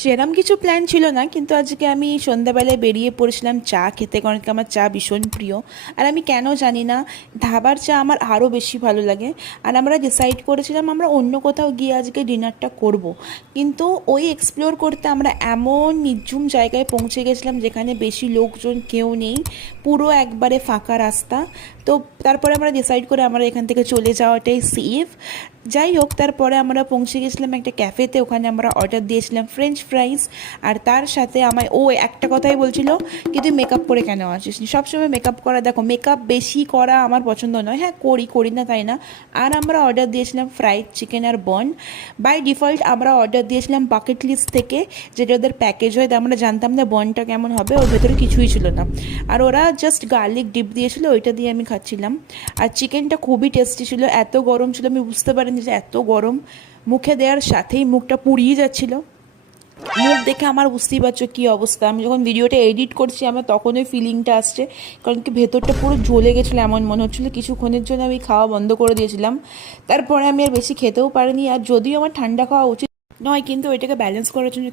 সেরম কিছু প্ল্যান ছিল না, কিন্তু আজকে আমি সন্ধ্যাবেলায় বেরিয়ে পড়েছিলাম চা খেতে, কারণ কি আমার চা ভীষণ প্রিয়। আর আমি কেন জানি না, ধাবার চা আমার আরও বেশি ভালো লাগে। আর আমরা ডিসাইড করেছিলাম আমরা অন্য কোথাও গিয়ে আজকে ডিনারটা করব। কিন্তু ওই এক্সপ্লোর করতে আমরা এমন নির্ঝুম জায়গায় পৌঁছে গেছিলাম যেখানে বেশি লোকজন কেউ নেই, পুরো একবারে ফাঁকা রাস্তা। তো তারপরে আমরা ডিসাইড করে আমরা এখান থেকে চলে যাওয়াটাই সেফ যাই হোক তারপরে আমরা পৌঁছে গেছিলাম একটা ক্যাফেতে। ওখানে আমরা অর্ডার দিয়েছিলাম ফ্রেঞ্চ ফ্রাইস আর তার সাথে আমায় ও একটা কথাই বলছিল কি, তুই মেকআপ করে কেন আসিস সবসময় মেকআপ করা দেখো মেকআপ বেশি করা আমার পছন্দ নয়। হ্যাঁ করি করি না, তাই না? আর আমরা অর্ডার দিয়েছিলাম ফ্রাইড চিকেন আর বন বাই ডিফল্ট আমরা অর্ডার দিয়েছিলাম বাকেট লিস্ট থেকে, যেটা ওদের প্যাকেজ হয়। আমরা জানতাম না বনটা কেমন হবে, ওর ভেতরে কিছুই ছিল না। আর ওরা জাস্ট গার্লিক ডিপ দিয়েছিল, ওইটা দিয়ে আমি খাচ্ছিলাম। আর চিকেনটা খুবই টেস্টি ছিল, এত গরম ছিল, আমি বুঝতে পারিনি যে এত গরম, মুখে দেওয়ার সাথেই মুখটা পুড়িয়ে যাচ্ছিল। মুখ দেখে আমার বুঝতেই পারছ কী অবস্থা। আমি যখন ভিডিওটা এডিট করছি, আমার তখন ওই ফিলিংটা আসছে, কারণ কি ভেতরটা পুরো জ্বলে গেছিল এমন মনে হচ্ছিল, কিছুক্ষণের জন্য আমি খাওয়া বন্ধ করে দিয়েছিলাম। তারপরে আমি আর বেশি খেতেও পারিনি, আর যদিও আমার ঠান্ডা খাওয়া উচিত নয়, কিন্তু ওইটাকে ব্যালেন্স করার জন্য